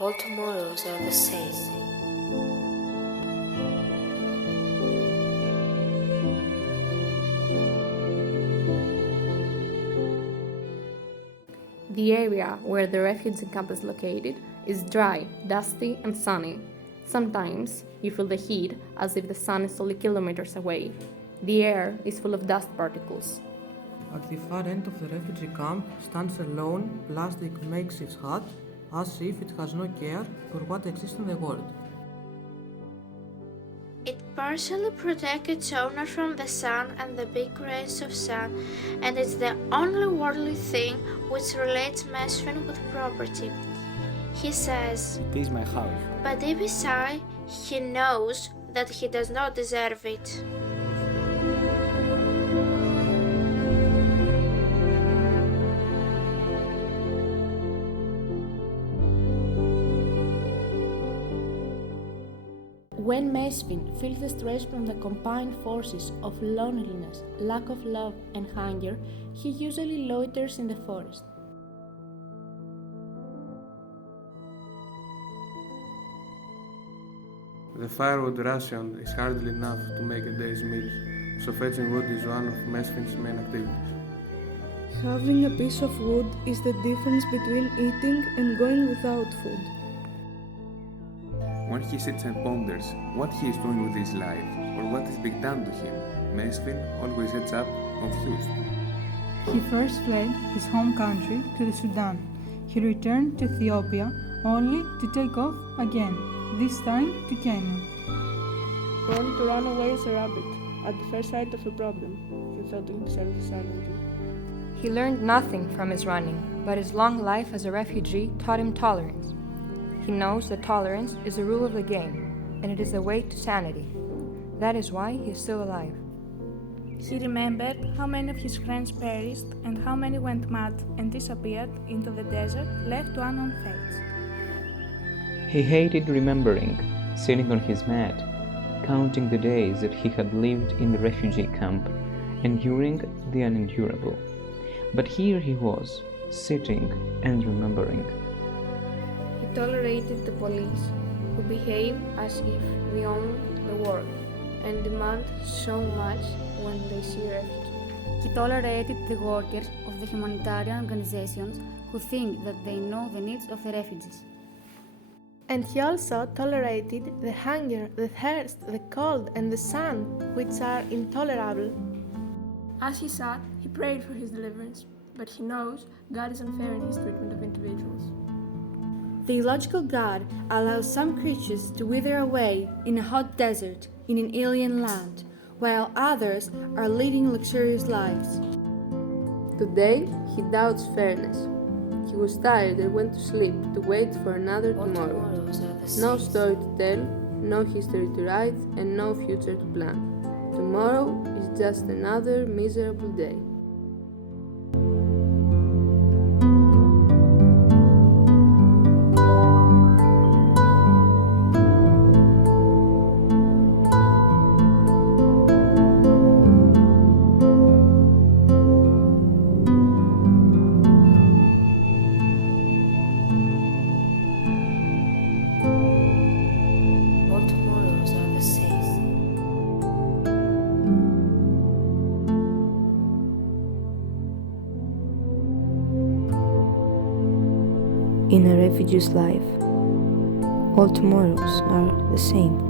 All tomorrows are the same. The area where the refugee camp is located is dry, dusty, and sunny. Sometimes you feel the heat as if the sun is only kilometers away. The air is full of dust particles. At the far end of the refugee camp stands a lone, plastic makeshift hut, as if it has no care for what exists in the world. It partially protects its owner from the sun and the big rays of sun, and it's the only worldly thing which relates Mesfin with property. He says, "It is my house." But deep inside, he knows that he does not deserve it. When Mesfin feels the stress from the combined forces of loneliness, lack of love, and hunger, he usually loiters in the forest. The firewood ration is hardly enough to make a day's meals, so fetching wood is one of Mesfin's main activities. Having a piece of wood is the difference between eating and going without food. When he sits and ponders what he is doing with his life or what is being done to him, Mesfin always ends up confused. He first fled his home country to the Sudan. He returned to Ethiopia only to take off again, this time to Kenya. Only to run away as a rabbit at the first sight of a problem, he thought to himself silently. He learned nothing from his running, but his long life as a refugee taught him tolerance. He knows that tolerance is a rule of the game, and it is the way to sanity. That is why he is still alive. He remembered how many of his friends perished and how many went mad and disappeared into the desert, left to unknown fates. He hated remembering, sitting on his mat, counting the days that he had lived in the refugee camp, enduring the unendurable. But here he was, sitting and remembering. He tolerated the police, who behave as if they own the world and demand so much when they see refugees. He tolerated the workers of the humanitarian organizations who think that they know the needs of the refugees. And he also tolerated the hunger, the thirst, the cold, and the sun, which are intolerable. As he sat, he prayed for his deliverance, but he knows God is unfair in his treatment of individuals. The illogical God allows some creatures to wither away in a hot desert in an alien land, while others are living luxurious lives. Today, he doubts fairness. He was tired and went to sleep to wait for another tomorrow. No story to tell, no history to write, and no future to plan. Tomorrow is just another miserable day. In a refugee's life, all tomorrows are the same.